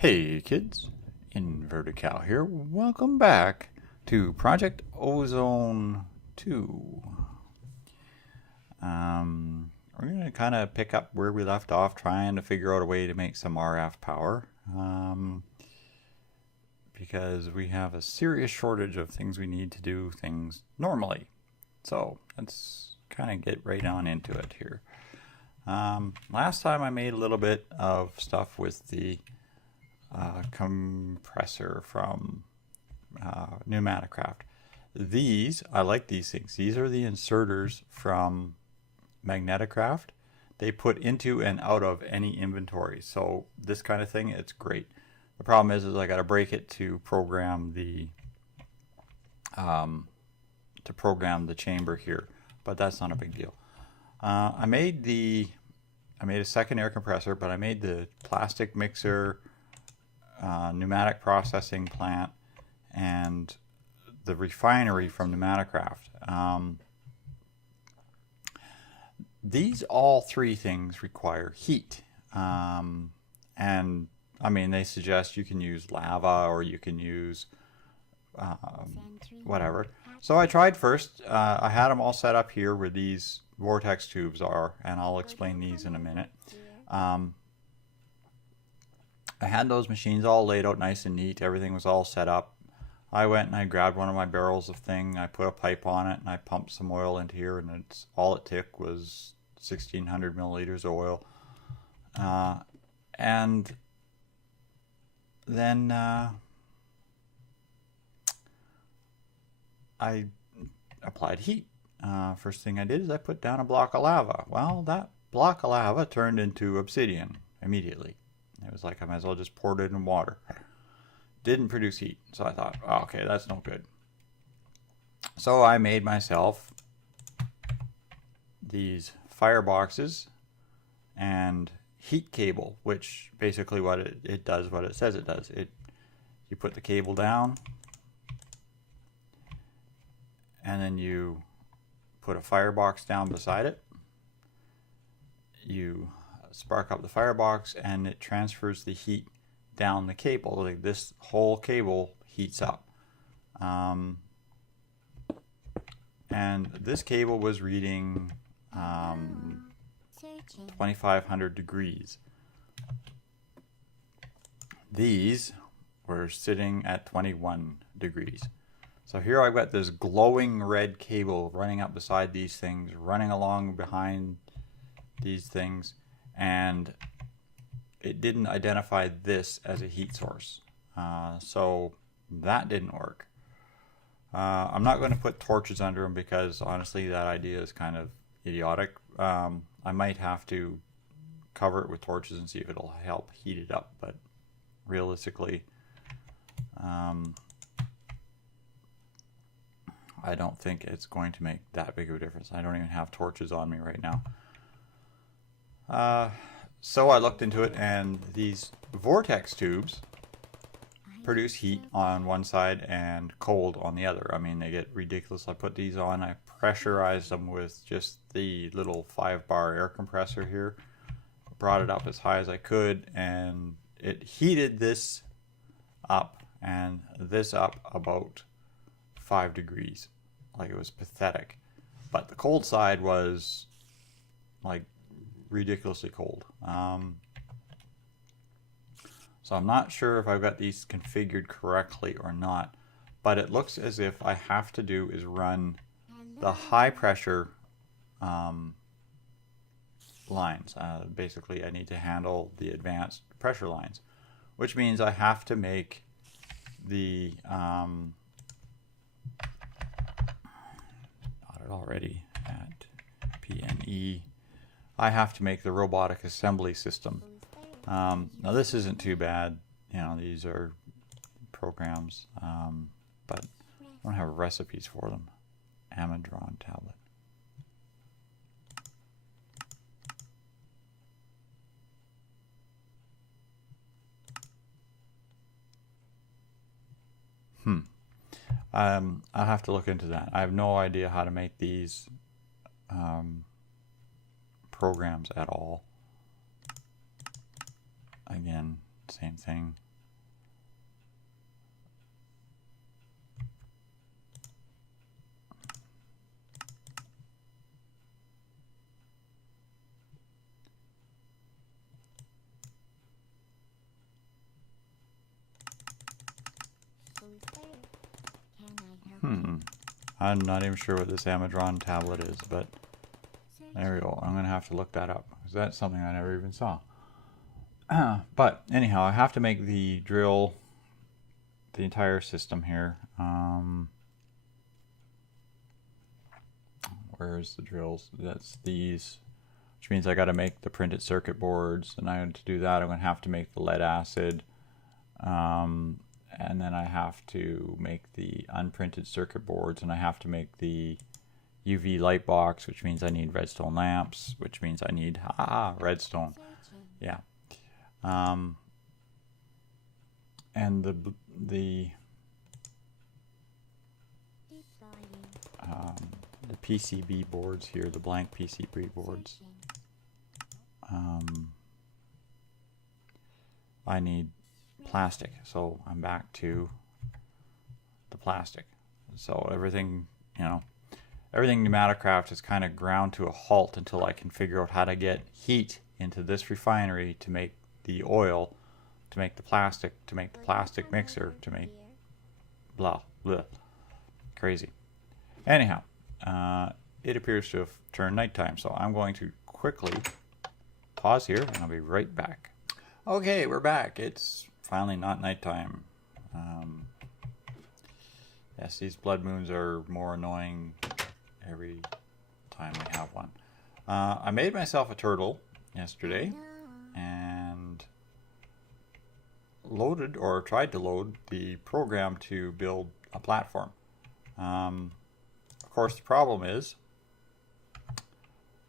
Hey kids, Inverted Cow here. Welcome back to Project Ozone 2. We're going to kind of pick up where we left off, trying to figure out a way to make some RF power. Because we have a serious shortage of things we need to do things normally. So let's kind of get right on into it here. Last time I made a little bit of stuff with the compressor from Magneticraft. I like these things. These are the inserters from Magneticraft. They put into and out of any inventory. So this kind of thing, it's great. The problem is I got to break it to program the chamber here, but that's not a big deal. I made a second air compressor, but I made the plastic mixer, pneumatic processing plant, and the refinery from Magneticraft. These all three things require heat, and I mean they suggest you can use lava or you can use whatever. So I tried first. I had them all set up here where these vortex tubes are, and I'll explain these in a minute. I had those machines all laid out nice and neat. Everything was all set up. I went and I grabbed one of my barrels of thing. I put a pipe on it and I pumped some oil into here, and all it took was 1,600 milliliters of oil. And then I applied heat. First thing I did is I put down a block of lava. Well, that block of lava turned into obsidian immediately. It was like I might as well just poured it in water. Didn't produce heat. So I thought, oh, okay, that's no good. So I made myself these fireboxes and heat cable, which basically what it does what it says it does. You put the cable down, and then you put a firebox down beside it. You spark up the firebox and it transfers the heat down the cable. Like this whole cable heats up. And this cable was reading 2,500 degrees. These were sitting at 21 degrees. So here I've got this glowing red cable running up beside these things, running along behind these things, and it didn't identify this as a heat source. So that didn't work. I'm not going to put torches under them because honestly that idea is kind of idiotic. I might have to cover it with torches and see if it'll help heat it up, but realistically I don't think it's going to make that big of a difference. I don't even have torches on me right now. So I looked into it, and these vortex tubes produce heat on one side and cold on the other. I mean, they get ridiculous. I put these on, I pressurized them with just the little 5-bar air compressor here. Brought it up as high as I could, and it heated this up and this up about 5 degrees. Like, it was pathetic. But the cold side was like ridiculously cold. So I'm not sure if I've got these configured correctly or not, but it looks as if I have to do is run the high pressure lines. Basically I need to handle the advanced pressure lines, which means I have to make the got it already at PNE. I have to make the robotic assembly system. Now this isn't too bad, you know, these are programs, but I don't have recipes for them. Amidron tablet. I'll have to look into that. I have no idea how to make these programs at all. Again, same thing. I'm not even sure what this Amadron tablet is, but there we go. I'm going to have to look that up, because that's something I never even saw. But anyhow, I have to make the drill, the entire system here. Where's the drills? That's these, which means I got to make the printed circuit boards, and to do that I'm going to have to make the lead acid, and then I have to make the unprinted circuit boards, and I have to make the UV light box, which means I need redstone lamps, which means I need redstone. Yeah. And the PCB boards here, the blank PCB boards, I need plastic, so I'm back to the plastic. So everything, everything Magneticraft is kind of ground to a halt until I can figure out how to get heat into this refinery to make the oil, to make the plastic mixer, to make blah blah. Crazy. Anyhow, it appears to have turned nighttime, so I'm going to quickly pause here and I'll be right back. Okay, we're back. It's finally not nighttime. Yes, these blood moons are more annoying every time we have one. I made myself a turtle yesterday and loaded, or tried to load, the program to build a platform. Of course, the problem is,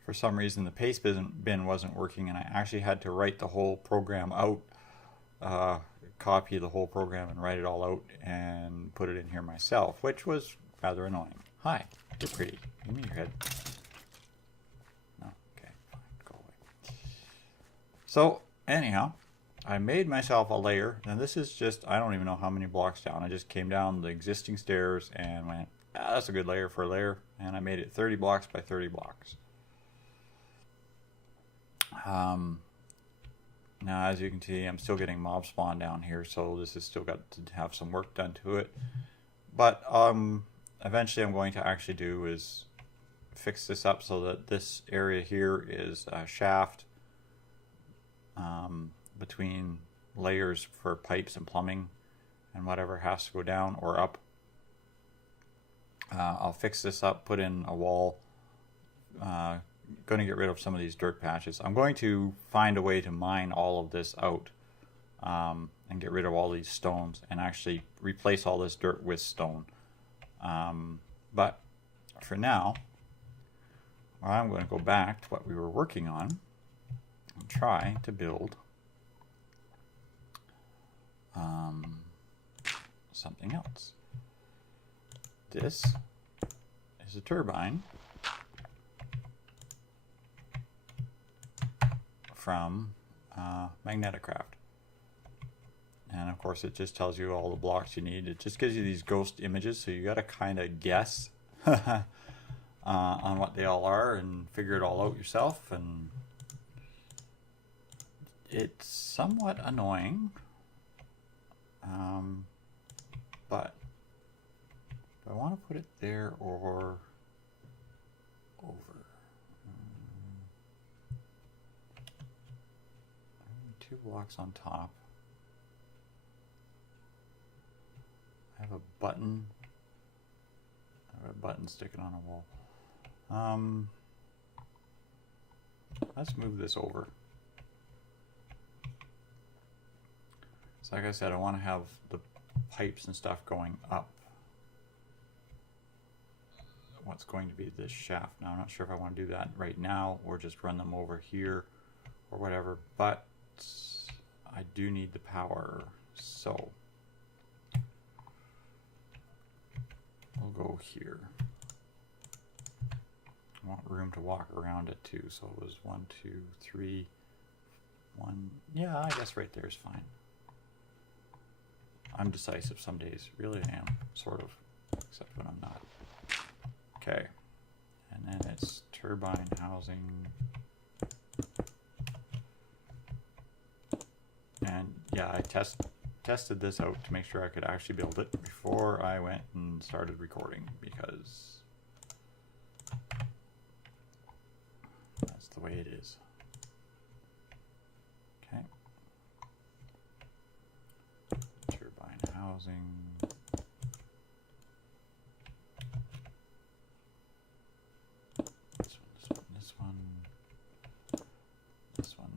for some reason the paste bin wasn't working, and I actually had to write the whole program out, copy the whole program and write it all out and put it in here myself, which was rather annoying. Hi, you're pretty. Give me your head. No, okay, fine, go away. So anyhow, I made myself a layer, and this is just, I don't even know how many blocks down. I just came down the existing stairs and went, that's a good layer for a layer, and I made it 30 blocks by 30 blocks. Now, as you can see, I'm still getting mob spawn down here, so this has still got to have some work done to it. But eventually I'm going to actually do is fix this up so that this area here is a shaft between layers for pipes and plumbing and whatever has to go down or up. I'll fix this up, put in a wall, going to get rid of some of these dirt patches. I'm going to find a way to mine all of this out and get rid of all these stones and actually replace all this dirt with stone. But for now, I'm going to go back to what we were working on and try to build something else. This is a turbine from Magneticraft, and of course it just tells you all the blocks you need. It just gives you these ghost images, so you got to kind of guess on what they all are and figure it all out yourself, and it's somewhat annoying, but do I want to put it there or over? 2 blocks on top. I have a button. I have a button sticking on a wall. Let's move this over. So like I said, I want to have the pipes and stuff going up. What's going to be this shaft. Now I'm not sure if I want to do that right now or just run them over here or whatever, but I do need the power, so we'll go here. I want room to walk around it too, so it was 1, 2, 3, 1. Yeah, I guess right there is fine. I'm decisive some days, really I am, sort of, except when I'm not. Okay, and then it's turbine housing. And yeah, I tested tested this out to make sure I could actually build it before I went and started recording, because that's the way it is. Okay. Turbine housing.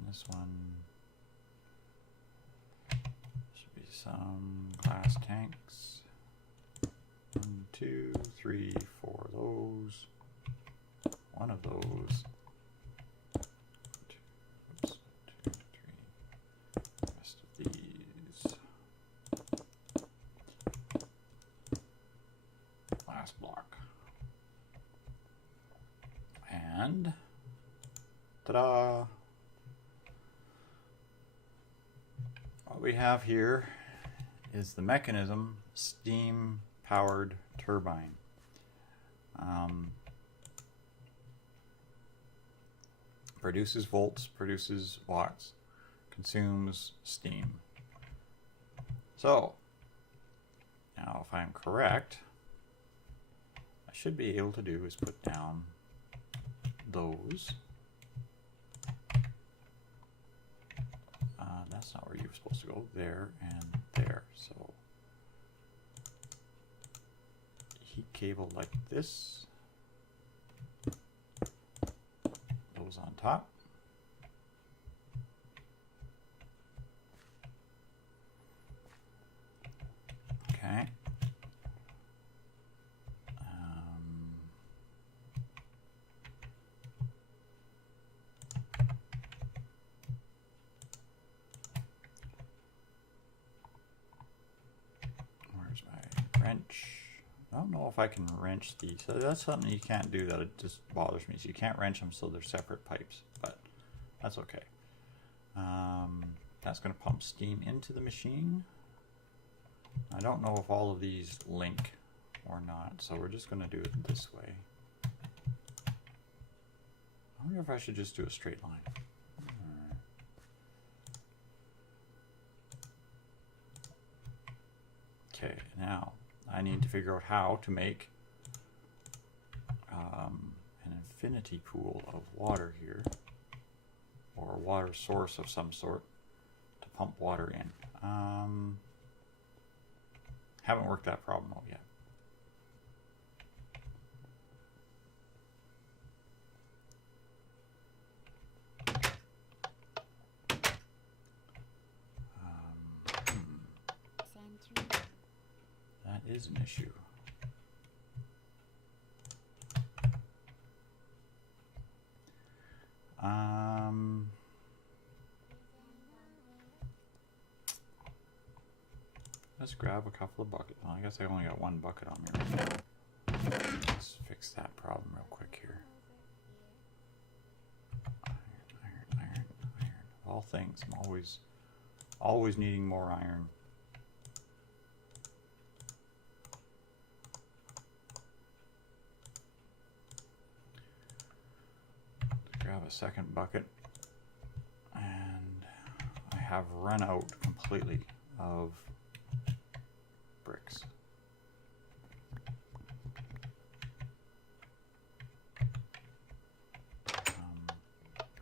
This one. Should be some glass tanks. 1, 2, 3, 4 of those. One of those. 2, 3. Rest of these. Last block. And ta-da! What we have here is the mechanism, steam powered turbine. Produces volts, produces watts, consumes steam. So now if I'm correct, I should be able to do is put down those. That's not where you were supposed to go. There and there. So heat cable like this. Those on top. Okay. Where's my wrench? I don't know if I can wrench these. So that's something you can't do, that it just bothers me. So you can't wrench them, so they're separate pipes, but that's okay. That's going to pump steam into the machine. I don't know if all of these link or not, so we're just going to do it this way. I wonder if I should just do a straight line. Okay, now I need to figure out how to make an infinity pool of water here, or a water source of some sort to pump water in. Haven't worked that problem out yet. That is an issue. Let's grab a couple of buckets. Well, I guess I only got one bucket on me right now. Let's fix that problem real quick here. Iron. Of all things, I'm always needing more iron. Grab a second bucket, and I have run out completely of bricks.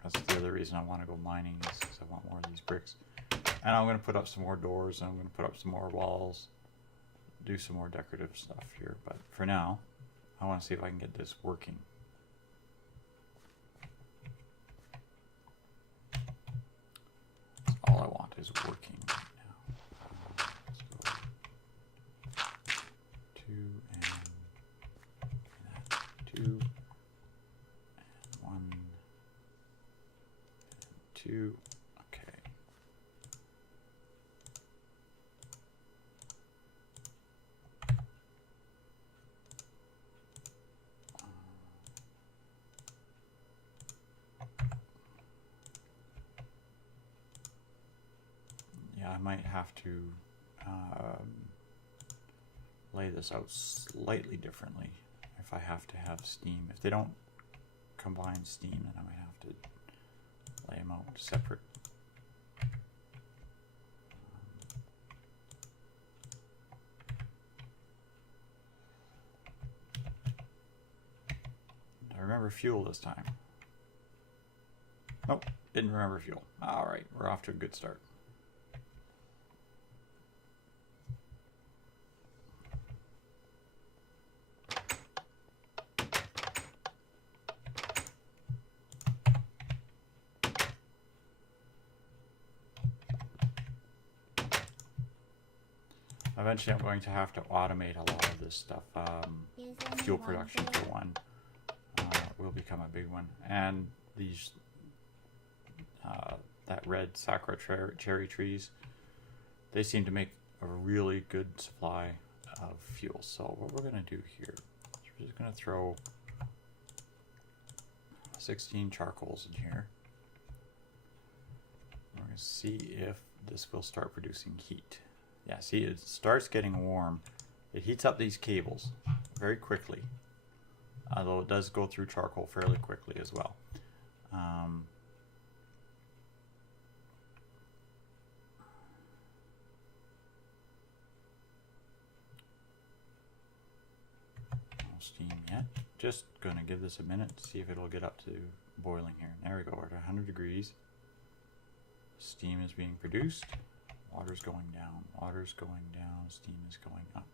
That's the other reason I want to go mining, is because I want more of these bricks. And I'm going to put up some more doors, and I'm going to put up some more walls, do some more decorative stuff here. But for now, I want to see if I can get this working. All I want is working right now. Let's go 2 and that, 2 and 1 and 2. Okay. Yeah, I might have to lay this out slightly differently if I have to have steam. If they don't combine steam, then I might have to lay them out separate. I remember fuel this time. Nope, didn't remember fuel. Alright, we're off to a good start. Eventually I'm going to have to automate a lot of this stuff. Fuel production for one will become a big one. And these, that red sakura cherry trees, they seem to make a really good supply of fuel. So what we're going to do here is we're just going to throw 16 charcoals in here. We're going to see if this will start producing heat. Yeah, see, it starts getting warm. It heats up these cables very quickly, although it does go through charcoal fairly quickly as well. No steam yet. Just going to give this a minute to see if it'll get up to boiling here. There we go, we're at 100 degrees. Steam is being produced. Water's going down, water's going down, steam is going up.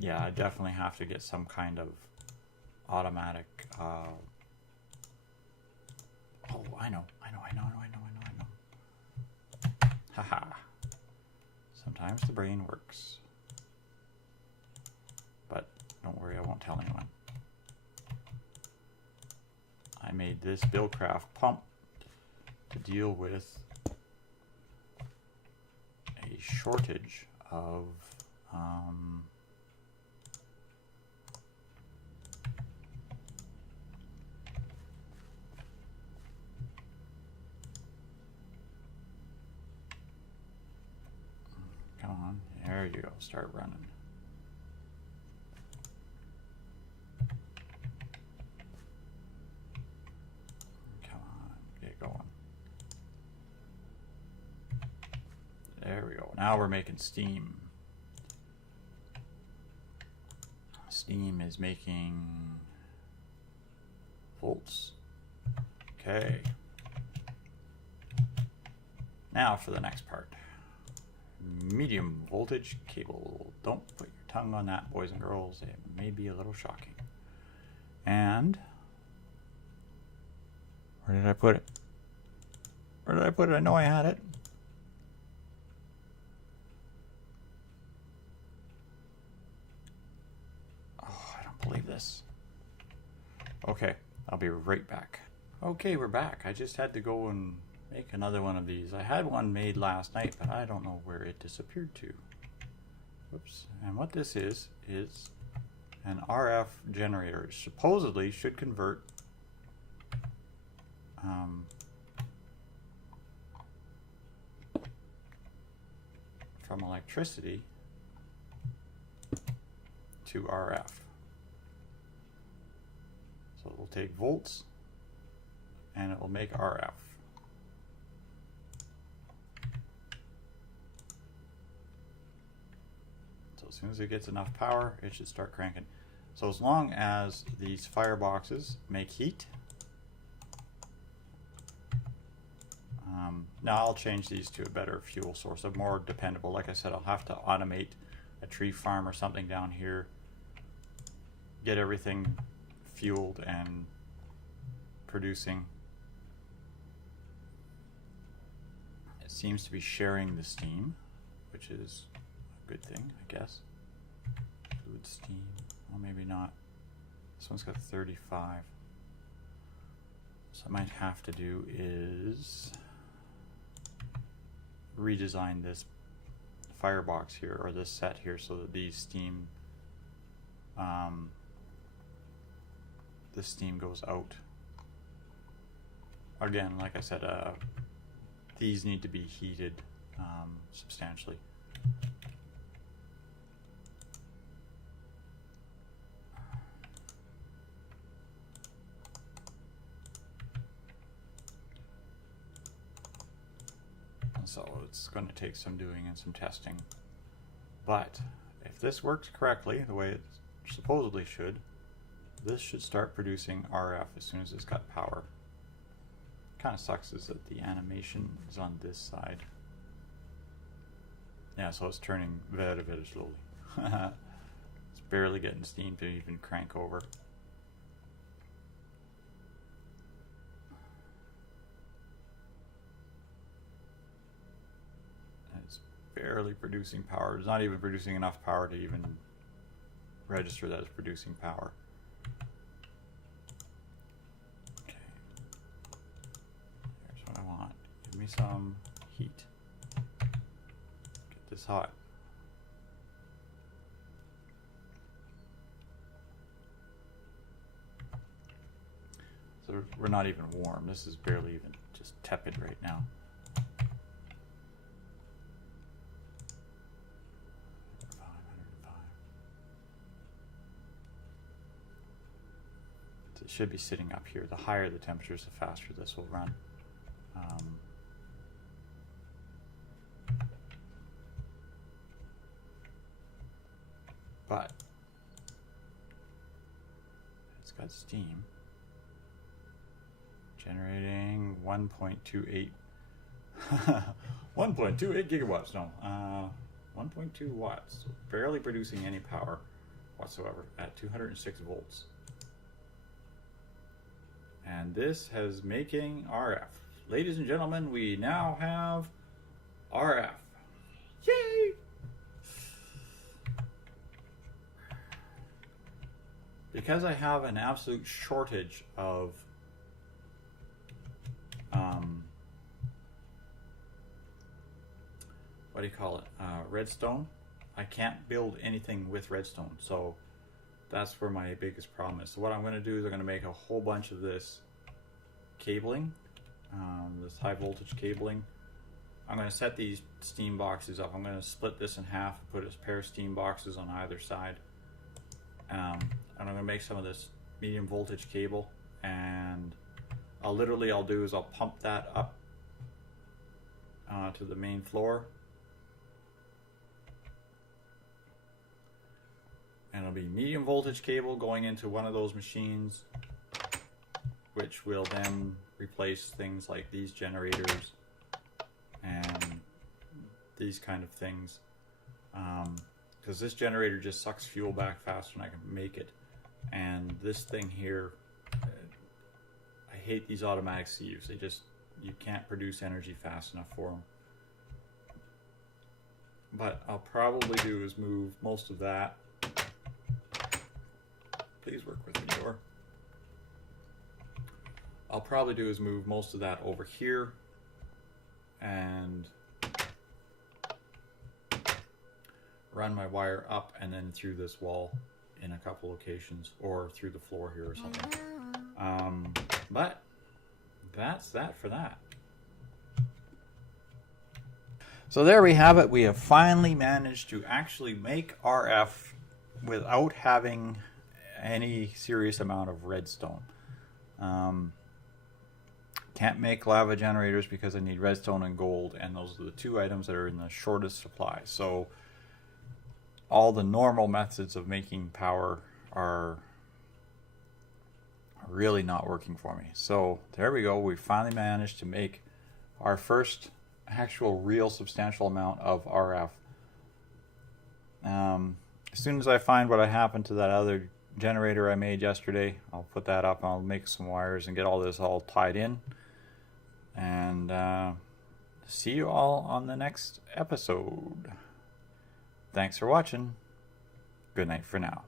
Yeah, I definitely have to get some kind of automatic, oh, I know. Haha. Sometimes the brain works. But don't worry, I won't tell anyone. I made this Buildcraft pump to deal with a shortage of come on, there you go, start running. Come on, get going. There we go. Now we're making steam. Steam is making volts. Okay. Now for the next part. Medium voltage cable. Don't put your tongue on that, boys and girls. It may be a little shocking. And where did I put it? Where did I put it? I know I had it. Believe this. Okay, I'll be right back. Okay, we're back. I just had to go and make another one of these. I had one made last night, but I don't know where it disappeared to. Whoops. And what this is an RF generator. It supposedly should convert from electricity to RF. So it will take volts and it will make RF. So as soon as it gets enough power, it should start cranking. So as long as these fireboxes make heat, now I'll change these to a better fuel source, a more dependable. Like I said, I'll have to automate a tree farm or something down here, get everything fueled and producing. It seems to be sharing the steam, which is a good thing, I guess. Fluid steam, well, maybe not. This one's got 35. So I might have to do is redesign this firebox here, or this set here, so that these steam this steam goes out. Again, like I said, these need to be heated substantially. So it's going to take some doing and some testing. But if this works correctly, the way it supposedly should, So this should start producing RF as soon as it's got power. Kind of sucks is that the animation is on this side. Yeah, so it's turning very, very slowly. It's barely getting steam to even crank over. And it's barely producing power. It's not even producing enough power to even register that it's producing power. Okay. Here's what I want. Give me some heat. Get this hot. So we're not even warm. This is barely even just tepid right now. So it should be sitting up here. The higher the temperatures, the faster this will run. But it's got steam. Generating 1.28 1.28 gigawatts, no, 1.2 watts, so barely producing any power whatsoever at 206 volts. And this has making RF. Ladies and gentlemen, we now have RF. Yay! Because I have an absolute shortage of what do you call it? Redstone. I can't build anything with redstone, so that's where my biggest problem is. So what I'm going to do is I'm going to make a whole bunch of this cabling, this high voltage cabling. I'm going to set these steam boxes up. I'm going to split this in half, put a pair of steam boxes on either side, and I'm going to make some of this medium voltage cable, and I'll do is I'll pump that up to the main floor, and it'll be medium voltage cable going into one of those machines, which will then replace things like these generators and these kind of things, because this generator just sucks fuel back faster than I can make it, and this thing here, I hate these automatic sieves. You can't produce energy fast enough for them. But I'll probably do is move most of that. Please work with me, Door. I'll probably do is move most of that over here and run my wire up and then through this wall in a couple locations, or through the floor here or something. But that's that for that. So there we have it. We have finally managed to actually make RF without having any serious amount of redstone. Can't make lava generators because I need redstone and gold, and those are the two items that are in the shortest supply. So all the normal methods of making power are really not working for me. So there we go. We finally managed to make our first actual real substantial amount of RF. As soon as I find what happened to that other generator I made yesterday, I'll put that up and I'll make some wires and get all this all tied in. And see you all on the next episode. Thanks for watching. Good night for now.